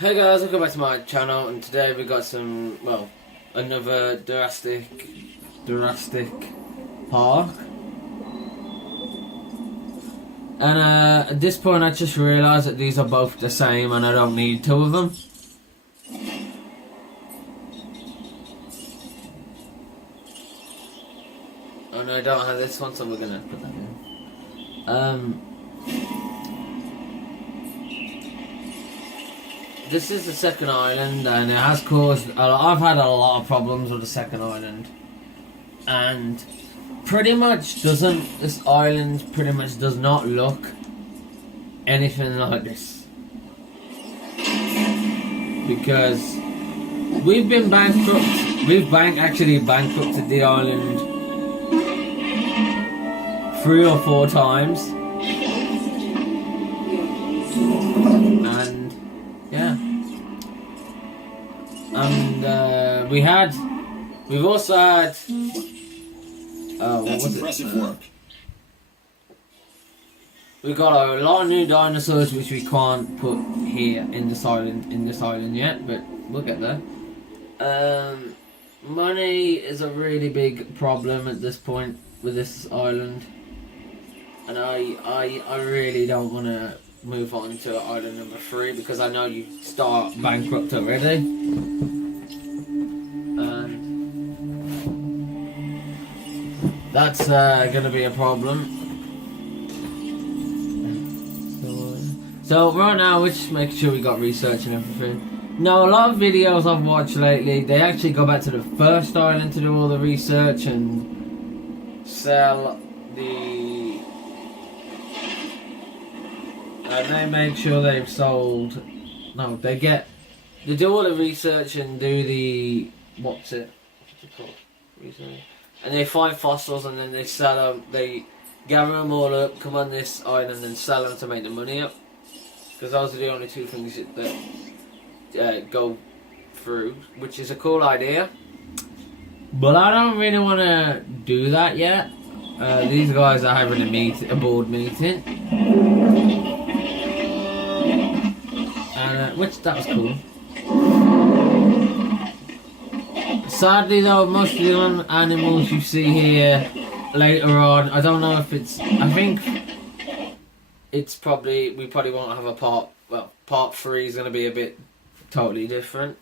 Hey guys, welcome back to my channel, and today we got some, well, another Jurassic Park. And at this point I just realised that these are both the same and I don't need two of them. Oh no, I don't have this one, so we're gonna put that in. This is the second island, and it has caused. I've had a lot of problems with the second island, and this island pretty much does not look anything like this, because we've been bankrupt. We've actually bankrupted the island 3 or 4 times, and yeah, and we've also had what was impressive work. We got a lot of new dinosaurs which we can't put here in this island yet, but we'll get there. Money is a really big problem at this point with this island, and I really don't want to move on to island number 3 because I know you start bankrupt already. And that's going to be a problem. So right now we're just making sure we got research and everything. Now a lot of videos I've watched lately, they actually go back to the first island to do all the research and sell the... And they make sure they've sold... No, they do all the research and do the... What's it called? Research. And they find fossils and then they sell them. They gather them all up, come on this island and sell them to make the money up. Because those are the only 2 things that go through, which is a cool idea. But I don't really want to do that yet. These guys are having a board meeting. Which that was cool. Sadly though, most of the animals you see here later on, I don't know if it's... I think it's probably... We probably won't have a part... Well, part 3 is going to be a bit totally different.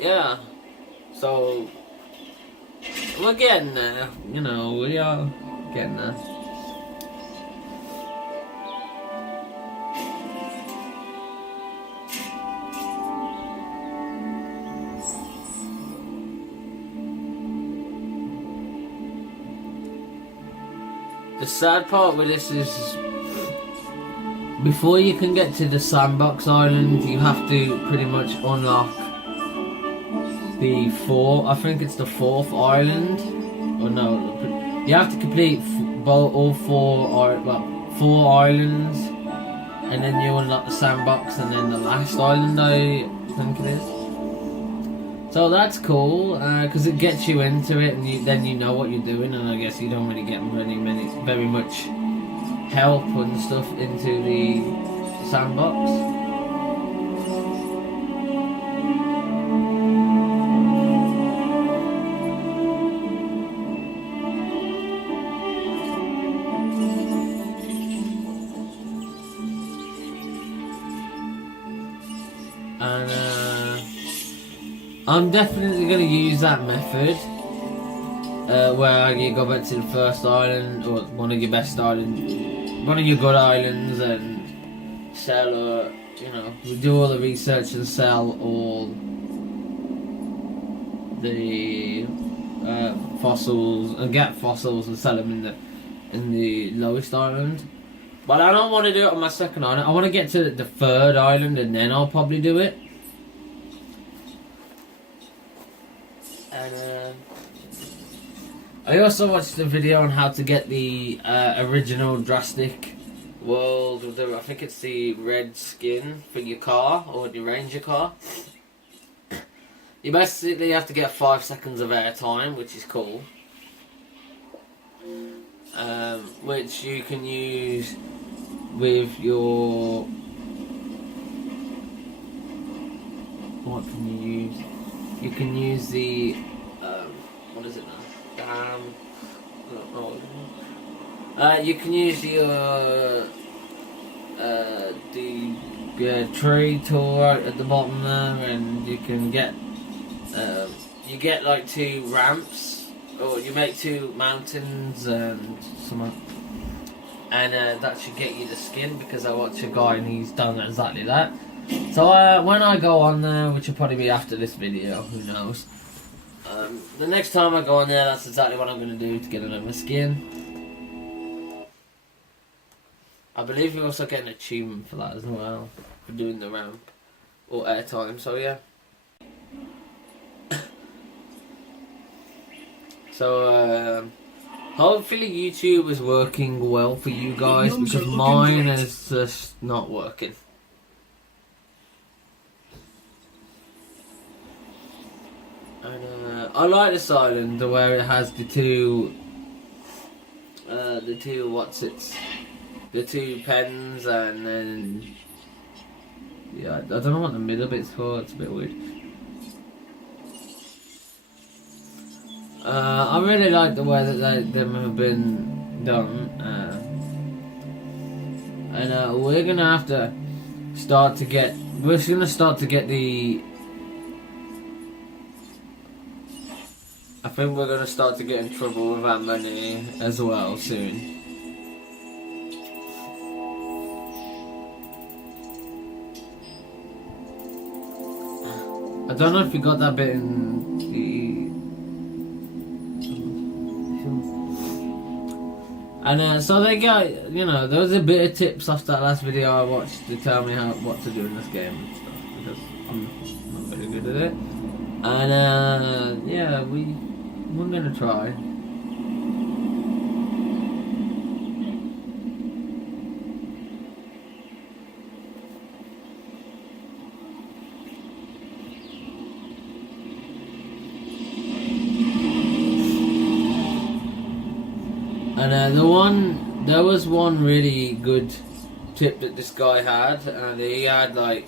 Yeah. So... We're getting there. You know, we are getting there. The sad part with this is, before you can get to the sandbox island, you have to pretty much unlock the I think it's the 4th island, or no, you have to complete all 4 islands, and then you unlock the sandbox, and then the last island, I think it is. So that's cool, because it gets you into it, and then you know what you're doing, and I guess you don't really get very much help and stuff into the sandbox. And I'm definitely going to use that method where you go back to the first island, or one of your best islands, one of your good islands, and sell, you know, do all the research and sell all the fossils, and get fossils and sell them in the lowest island. But I don't want to do it on my second island. I want to get to the 3rd island and then I'll probably do it. And I also watched a video on how to get the original Jurassic World with I think it's the red skin for your car, or your Ranger car. You basically have to get 5 seconds of airtime, which is cool. which you can use with your... What can you use? You can use the... what is it now? Damn. You can use your... the tree tool right at the bottom there, and you can get... you get like 2 ramps, or you make 2 mountains and something. And that should get you the skin, because I watched a guy and he's done exactly that. So when I go on there, which will probably be after this video, who knows. The next time I go on there, that's exactly what I'm going to do to get another skin. I believe you also get an achievement for that as well, for doing the ramp, or airtime, so yeah. So hopefully YouTube is working well for you guys, because mine is just not working. And I like this island where it has the two the 2 pens, and then yeah, I don't know what the middle bit's for. It's a bit weird. I really like the way that them have been done, and we're gonna have to start to get. We're gonna start to get the. I think we're gonna start to get in trouble with our money as well soon. I don't know if you got that bit in the. And so they got, you know, there was a bit of tips after that last video I watched to tell me what to do in this game and stuff, because I'm not very good at it. And yeah, we're gonna try. And there was one really good tip that this guy had, and he had like,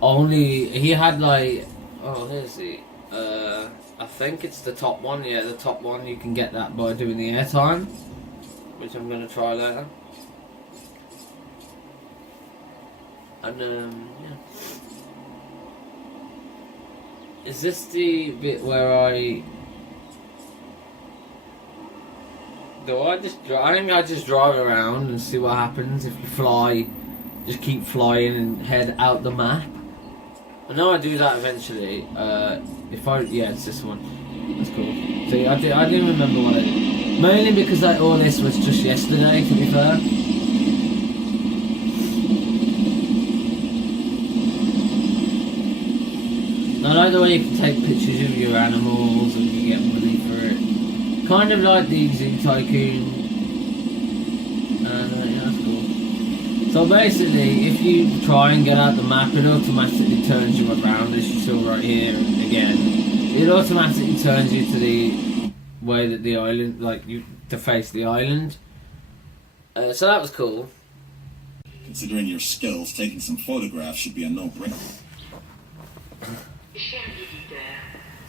oh, here's the, I think it's the top one, yeah, the top one, you can get that by doing the airtime, which I'm going to try later. And yeah. Is this the bit where I think I just drive around and see what happens if you fly, just keep flying and head out the map. I know I do that eventually. Yeah, it's this one. That's cool. See, I didn't remember what I did. Mainly because all this was just yesterday, to be fair. I like the way you can take pictures of your animals and you get money for it. Kind of like the Zoo Tycoon. And yeah, that's cool. So basically, if you try and get out the map, it automatically turns you around, as you saw right here again. It automatically turns you to the way that the island, to face the island. So that was cool. Considering your skills, taking some photographs should be a no-brainer.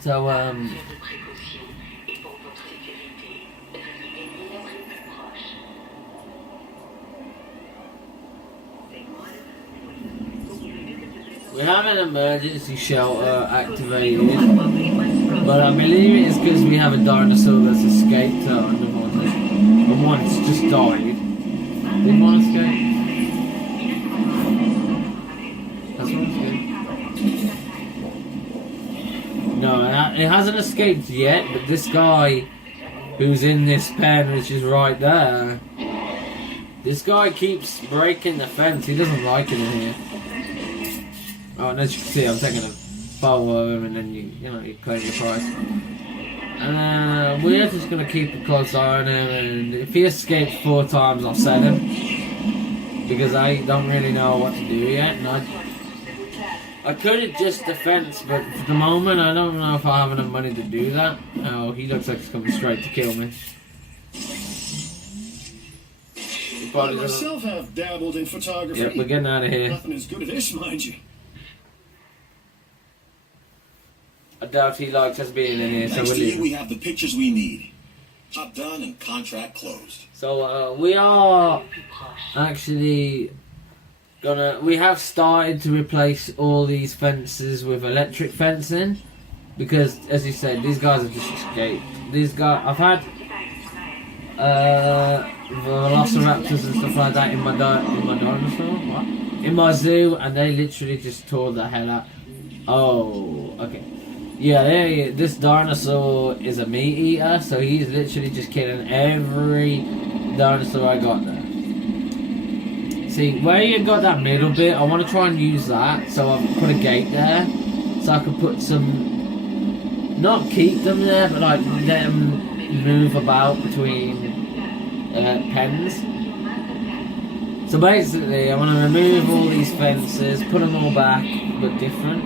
So we have an emergency shelter activated, but I believe it is because we have a dinosaur that's escaped underwater. The one's just died. Did one escape? That's one escape. No, it hasn't escaped yet, but this guy who's in this pen, which is right there, this guy keeps breaking the fence. He doesn't like it in here. Oh, and as you can see, I'm taking a photo of him, and then you claim your price. And we're just gonna keep a close eye on him, and if he escapes 4 times, I'll sell him, because I don't really know what to do yet. And I could have just defense, but for the moment, I don't know if I have enough money to do that. Oh, he looks like he's coming straight to kill me. probably I myself have dabbled in photography. Yep, we're getting out of here. Nothing as good as this, mind you. I doubt he likes us being in here, so Next we'll to you, leave. we have the pictures we need. Job done and contract closed. So we are actually we have started to replace all these fences with electric fencing because, as you said, these guys have just escaped. These guys, I've had velociraptors and stuff like that in my dinosaur, what? In my zoo, and they literally just tore the hell out. Oh, okay. Yeah, this dinosaur is a meat eater, so he's literally just killing every dinosaur I got there. See, where you got that middle bit, I want to try and use that, so I've put a gate there, so I can put some, not keep them there, but like let them move about between pens. So basically, I want to remove all these fences, put them all back, but different.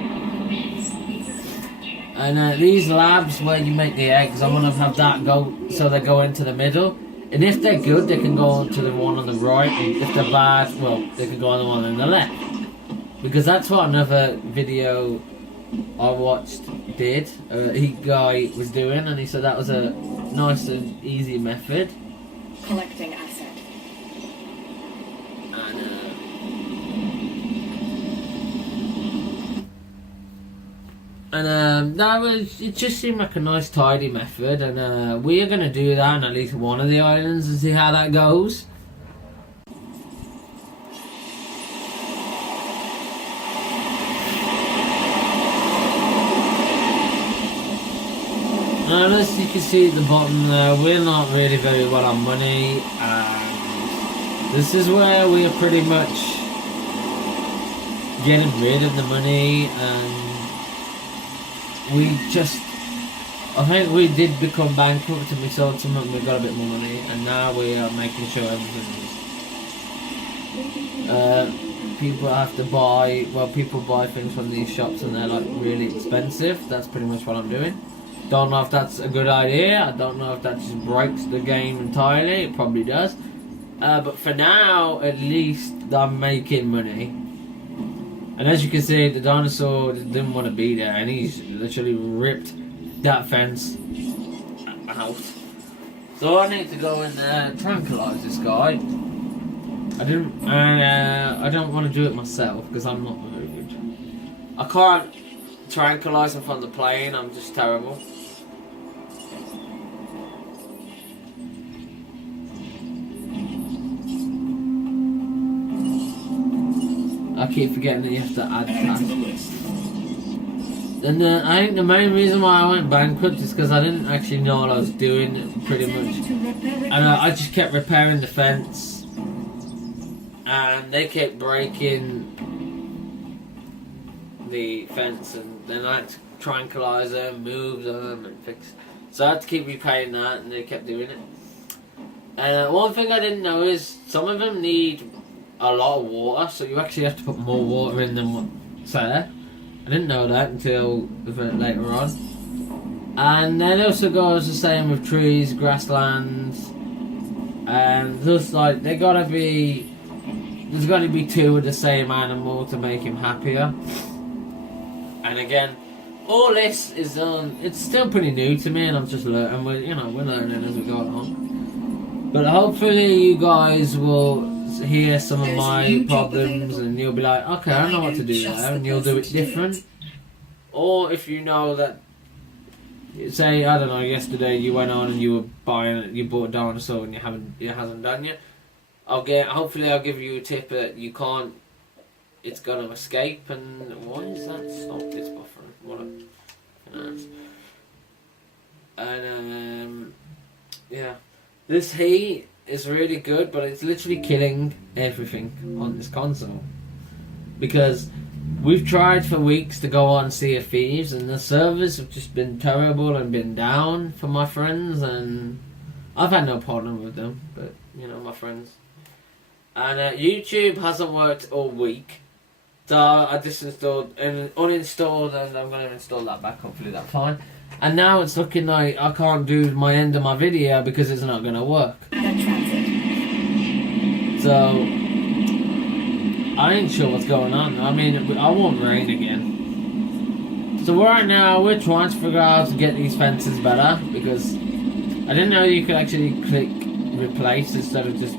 And these labs where you make the eggs, I want to have that go so they go into the middle. And if they're good, they can go on to the one on the right. And if they're bad, well, they can go on the one on the left. Because that's what another video I watched did. Guy was doing, and he said that was a nice and easy method. Collecting asset. And it just seemed like a nice tidy method, and we are going to do that on at least one of the islands and see how that goes. Now, as you can see at the bottom there, we're not really very well on money, and this is where we are pretty much getting rid of the money, and I think we did become bankrupt and we sold some and we got a bit more money, and now we are making sure everything is people have to buy, people buy things from these shops and they're like really expensive. That's pretty much what I'm doing. Don't know if that's a good idea. I don't know if that just breaks the game entirely. It probably does. But for now, at least I'm making money. And as you can see, the dinosaur didn't want to be there, and he's literally ripped that fence out. So I need to go and tranquilize this guy. I don't want to do it myself because I'm not very good. I can't tranquilize him from the plane. I'm just terrible. I keep forgetting that you have to add that. And I think the main reason why I went bankrupt is because I didn't actually know what I was doing, pretty much. And I just kept repairing the fence. And they kept breaking the fence, and then I had to tranquilize them, move them, and fix. So I had to keep repairing that, and they kept doing it. And one thing I didn't know is some of them need a lot of water, so you actually have to put more water in than what's there. I didn't know that until a bit later on. And then it also goes the same with trees, grasslands, and just like there's got to be two of the same animal to make him happier. And again, all this is it's still pretty new to me, and I'm just learning. We're learning as we go along. But hopefully, you guys will hear some of my problems and you'll be like, okay, I know what to do there, and you'll do it different. Or if you know that, say, I don't know, yesterday you went on and you bought a dinosaur and it hasn't done yet, hopefully I'll give you a tip that you can't, it's gonna escape. And why is that? Stop this buffering. What and yeah, this heat is really good, but it's literally killing everything on this console. Because we've tried for weeks to go on Sea of Thieves, and the servers have just been terrible and been down for my friends, and I've had no problem with them, but my friends. And YouTube hasn't worked all week, so I just installed and uninstalled, and I'm going to install that back. Hopefully that's fine. And now it's looking like I can't do my end of my video because it's not going to work. So So I ain't sure what's going on. I mean, I want rain again. So right now we're trying to figure out how to get these fences better, because I didn't know you could actually click replace instead of just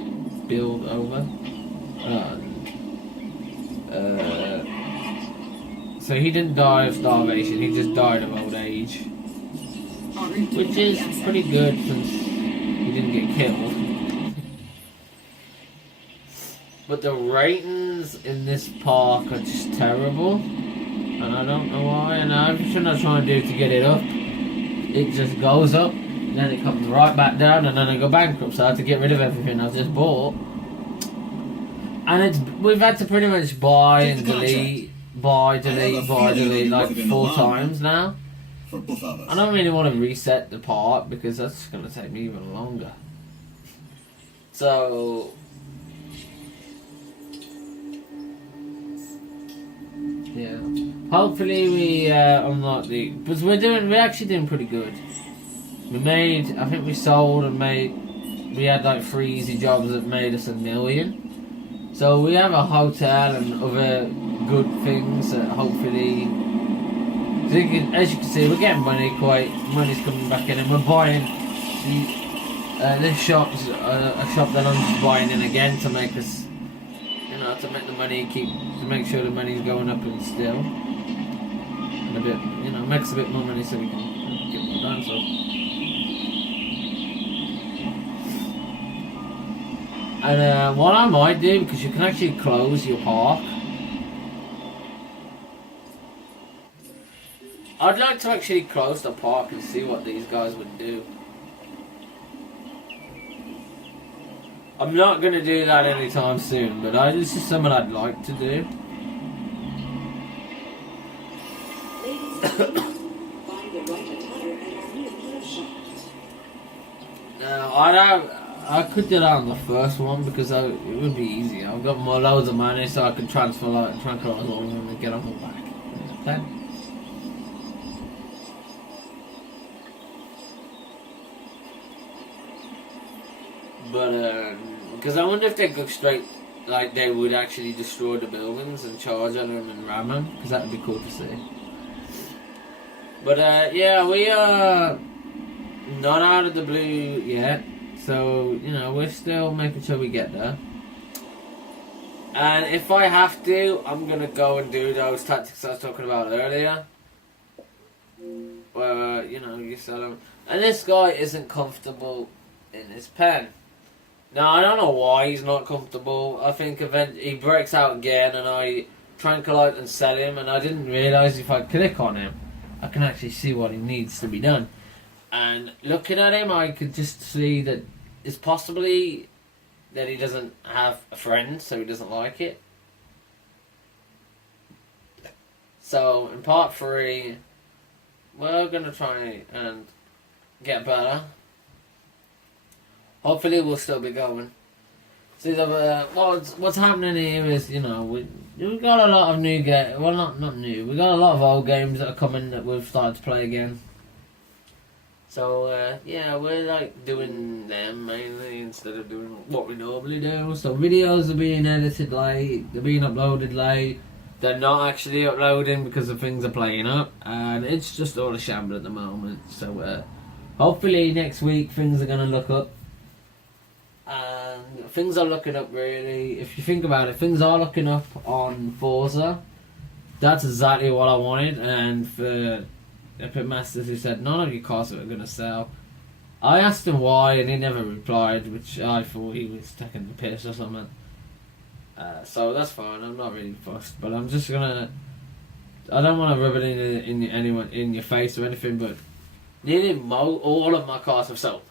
build over. So he didn't die of starvation, he just died of old age. Which is pretty good since he didn't get killed. But the ratings in this park are just terrible. And I don't know why, and everything I try and do to get it up, it just goes up, then it comes right back down, and then I go bankrupt, so I have to get rid of everything I've just bought. And we've had to pretty much buy and delete like 4 times now. For both of us. I don't really want to reset the part because that's going to take me even longer. So yeah, hopefully we unlock the. But we're actually doing pretty good. I think we sold and we had like 3 easy jobs that made us $1 million. So we have a hotel and other good things that hopefully, as you can see, we're getting money's coming back in, and we're buying this shop's a shop that I'm just buying in again to make us, to make the money to make sure the money's going up and still, and a bit, makes a bit more money so we can get more done. So. And what I might do, because you can actually close your park, I'd like to actually close the park and see what these guys would do. I'm not going to do that anytime soon, but this is something I'd like to do. I could do that on the first one because it would be easy. I've got loads of money, so I can tranquilize all of them and get them all back. Okay? But because I wonder if they go straight, like they would actually destroy the buildings and charge on them and ram them, because that would be cool to see. But yeah, we are not out of the blue yet. So, we're still making sure we get there. And if I have to, I'm going to go and do those tactics I was talking about earlier. Where, you sell them. And this guy isn't comfortable in his pen. Now, I don't know why he's not comfortable. I think he breaks out again and I tranquilize and sell him. And I didn't realise if I click on him, I can actually see what he needs to be done. And looking at him, I could just see that it's possibly that he doesn't have a friend, so he doesn't like it. So, in part 3, we're going to try and get better. Hopefully we'll still be going. See, what's happening here is, we got a lot of new games. Well, not new. We got a lot of old games that are coming that we've started to play again. So, yeah, we're like doing them mainly instead of doing what we normally do. So videos are being edited late, they're being uploaded late, they're not actually uploading because the things are playing up, and it's just all a shamble at the moment. So hopefully next week things are going to look up. And things are looking up really. If you think about it, things are looking up on Forza. That's exactly what I wanted, and for Epic Masters, who said none of your cars are going to sell. I asked him why, and he never replied, which I thought he was taking the piss or something. So that's fine. I'm not really fussed, but I'm just gonna. I don't want to rub it in your face or anything, but nearly all of my cars have sold.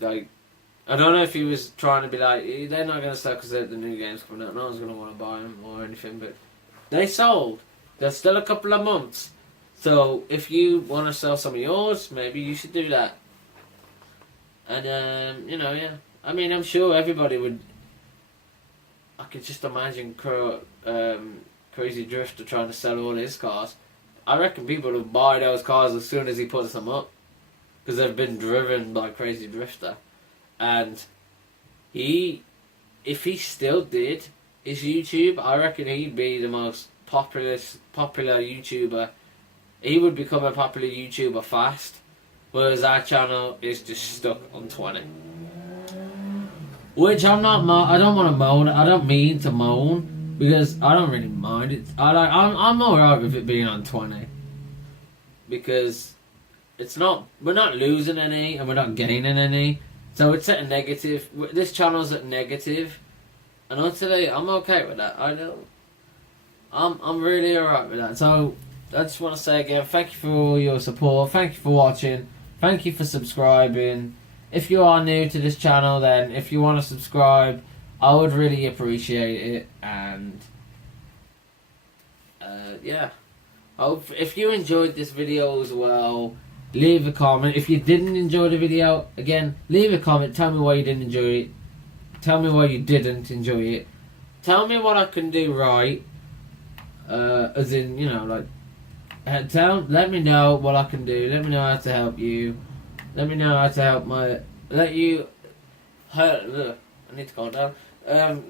Like, I don't know if he was trying to be like, they're not going to sell because the new game's coming out. No one's going to want to buy them or anything, but they sold. There's still a couple of months. So, if you want to sell some of yours, maybe you should do that. And, yeah. I mean, I'm sure everybody would... I could just imagine Crazy Drifter trying to sell all his cars. I reckon people will buy those cars as soon as he puts them up. Because they've been driven by Crazy Drifter. and if he still did his YouTube, I reckon he'd be the most popular YouTuber. He would become a popular YouTuber fast, whereas our channel is just stuck on 20. Which I'm not. I don't want to moan. I don't mean to moan because I don't really mind it. I'm alright with it being on 20 because it's not. We're not losing any and we're not gaining any. So it's at a negative. This channel's at negative, and honestly, I'm okay with that. I know. I'm really alright with that. So I just want to say again, thank you for all your support. Thank you for watching. Thank you for subscribing. If you are new to this channel, then if you want to subscribe, I would really appreciate it. And yeah, if you enjoyed this video as well, leave a comment. If you didn't enjoy the video, again, leave a comment. Tell me why you didn't enjoy it. Tell me why you didn't enjoy it. Tell me what I can do right. As in, you know, like, let me know what I can do. Let me know how to help you. Let me know how to help I need to calm down.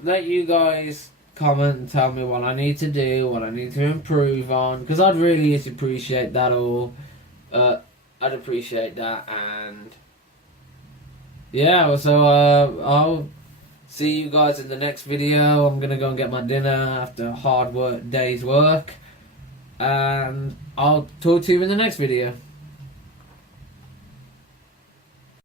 Let you guys comment and tell me what I need to do, what I need to improve on, because I'd really appreciate that all. I'd appreciate that, and yeah, so I'll see you guys in the next video. I'm gonna go and get my dinner after a hard day's work, and I'll talk to you in the next video.